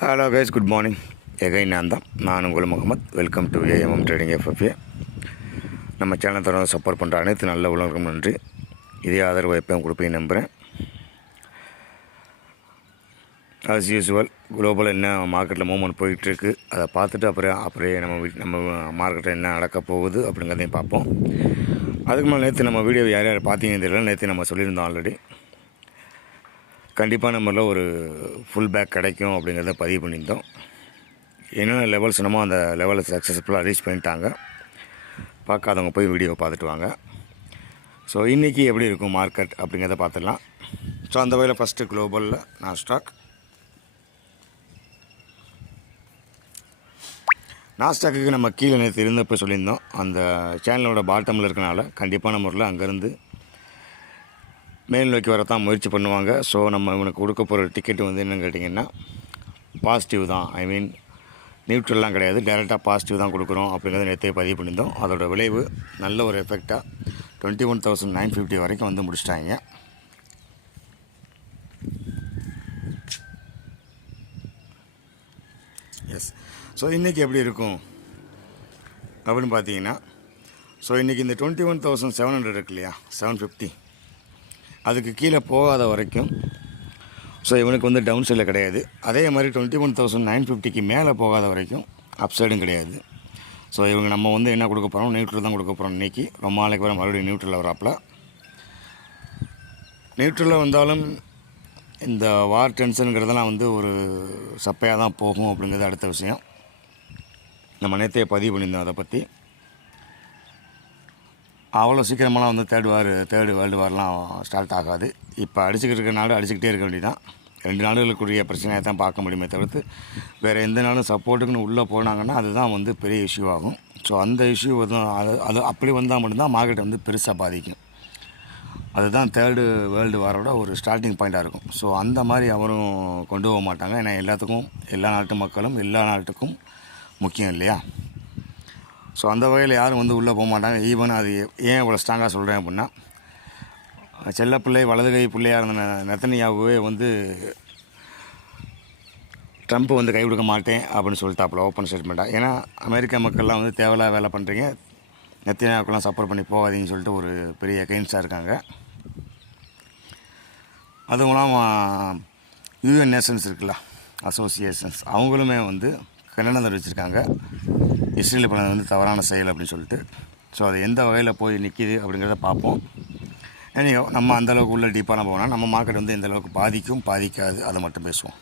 Hello guys good morning எகை நான் தான் நான் உங்கள் Mohammed. Welcome to AMM trading FFA நம்ம சேனல் தொடர்ந்து சப்போர்ட் பண்ணுற அனைத்து நல்ல உலகம் நன்றி. இதே ஆதரவு எப்பயும் கொடுப்பேன் நம்புகிறேன் ஆஸ் யூஸ்வல் குளோபல் என்ன மார்க்கெட்டில் மூவ்மெண்ட் போயிட்டுருக்கு. அதை பார்த்துட்டு அப்புறம் அப்படியே நம்ம வீட் நம்ம மார்க்கெட்டில் என்ன நடக்க போகுது அப்படிங்கிறதையும் பார்ப்போம். அதுக்கு மேலே நேற்று நம்ம வீடியோ யார் யார் பார்த்தீங்கன்னு தெரியல. நேற்று நம்ம சொல்லியிருந்தோம் ஆல்ரெடி கண்டிப்பாக நம்மளில் ஒரு ஃபுல் பேக் கிடைக்கும் அப்படிங்கிறத பதிவு பண்ணியிருந்தோம். என்னென்ன லெவல்ஸ் என்னமோ அந்த லெவலை சக்ஸஸ்ஃபுல்லாக ரீச் பண்ணிட்டாங்க. பார்க்காதவங்க போய் வீடியோ பார்த்துட்டு வாங்க. ஸோ இன்றைக்கி எப்படி இருக்கும் மார்க்கெட் அப்படிங்கிறத பார்த்துடலாம். ஸோ அந்த வகையில் ஃபஸ்ட்டு குளோபலில் நான் ஸ்டாக் நாஸ்டாக்கு நம்ம கீழே நேற்று இருந்தப்போ சொல்லியிருந்தோம். அந்த சேனலோட பாட்டமில் இருக்கனால கண்டிப்பான முறையில் அங்கேருந்து மேல் நோக்கி வரத்தான் முயற்சி பண்ணுவாங்க. ஸோ நம்ம இவனுக்கு கொடுக்க போகிற டிக்கெட் வந்து என்னென்னு கேட்டிங்கன்னா பாசிட்டிவ் தான். ஐ மீன் நியூட்ரல்லாம் கிடையாது. டேரெக்டாக பாசிட்டிவ் தான் கொடுக்குறோம் அப்படிங்கிறத நேற்றே பதிவு பண்ணியிருந்தோம். அதோட விளைவு நல்ல ஒரு எஃபெக்டாக twenty one thousand nine fifty வரைக்கும் வந்து முடிச்சிட்டாங்க. எஸ் ஸோ இன்றைக்கி எப்படி இருக்கும்? அப்படின்னு பார்த்தீங்கன்னா ஸோ இன்றைக்கி இந்த twenty one thousand seven hundred இருக்கு இல்லையா? செவன் ஃபிஃப்டி அதுக்கு கீழே போகாத வரைக்கும். ஸோ இவனுக்கு வந்து டவுன் சைடில் கிடையாது. அதே மாதிரி டுவெண்ட்டி ஒன் தௌசண்ட் நைன் ஃபிஃப்டிக்கு மேலே போகாத வரைக்கும் அப் சைடும் கிடையாது. ஸோ இவங்க நம்ம வந்து என்ன கொடுக்க போகிறோம் நியூட்ரல் தான் கொடுக்க போகிறோம் இன்றைக்கி ரொம்ப நாளைக்கு வர மறுபடியும் நியூட்ரலில் வராப்பில் நியூட்ரலில் வந்தாலும் இந்த வார் டென்ஷனுங்கிறதெல்லாம் வந்து ஒரு சப்பையாக தான் போகும் அப்படிங்கிறது அடுத்த விஷயம். நம்ம நேற்றைய பதிவு பண்ணியிருந்தோம் அதை பற்றி அவ்வளோ சீக்கிரமெல்லாம் வந்து தேர்ட் வார் தேர்டு வேர்ல்டு வார்லாம் ஸ்டார்ட் ஆகாது. இப்போ அடிச்சுக்கிட்டு இருக்க நாடு அடிச்சுக்கிட்டே இருக்க வேண்டியதான் ரெண்டு நாடுகளுக்குரிய பிரச்சனையை தான் பார்க்க முடியுமே தவிர்த்து வேறு எந்த நாளும் சப்போர்ட்டுக்குன்னு உள்ளே போனாங்கன்னா அதுதான் வந்து பெரிய இஷ்யூ ஆகும். ஸோ அந்த இஷ்யூ வந்து அது அது அப்படி வந்தால் மட்டும்தான் மார்க்கெட் வந்து பெருசாக பாதிக்கும். அதுதான் தேர்டு வேர்ல்டு வாரோட ஒரு ஸ்டார்டிங் பாயிண்ட்டாக இருக்கும். ஸோ அந்த மாதிரி அவரும் கொண்டு போக மாட்டாங்க. ஏன்னா எல்லாத்துக்கும் எல்லா நாட்டு மக்களும் எல்லா நாட்டுக்கும் முக்கியம் இல்லையா? ஸோ அந்த வகையில் யாரும் வந்து உள்ளே போக மாட்டாங்க ஈவன் அது ஏன் இவ்வளோ ஸ்ட்ராங்காக சொல்கிறேன் அப்படின்னா செல்லப்பிள்ளை வலது கை பிள்ளையாக இருந்த நெத்தனியாவே வந்து ட்ரம்ப் வந்து கை கொடுக்க மாட்டேன் அப்படின்னு சொல்லிட்டாப்புல ஓப்பன் ஸ்டேட்மெண்ட்டாக ஏன்னா அமெரிக்க மக்கள்லாம் வந்து தேவையில்லாத வேலை பண்ணுறீங்க நெத்தனியாவுக்கெல்லாம் சப்போர்ட் பண்ணி போகாதீங்கன்னு சொல்லிட்டு ஒரு பெரிய அகெயின்ஸ்டாக இருக்காங்க. அதுவும் இல்லாமல் யூஎன் நேஷன்ஸ் இருக்குல்ல அசோசியேஷன்ஸ் அவங்களுமே வந்து கண்டனம் தெரிவிச்சிருக்காங்க இஸ்ரேல் பண்ணது வந்து தவறான செயல் அப்படின்னு சொல்லிட்டு. ஸோ அது எந்த வகையில் போய் நிற்கிது அப்படிங்கிறத பார்ப்போம். ஏன்னா நம்ம அந்தளவுக்கு உள்ள டீப்பாக போனால் நம்ம மார்க்கெட் வந்து எந்தளவுக்கு பாதிக்கும் பாதிக்காது அதை மட்டும் பேசுவோம்.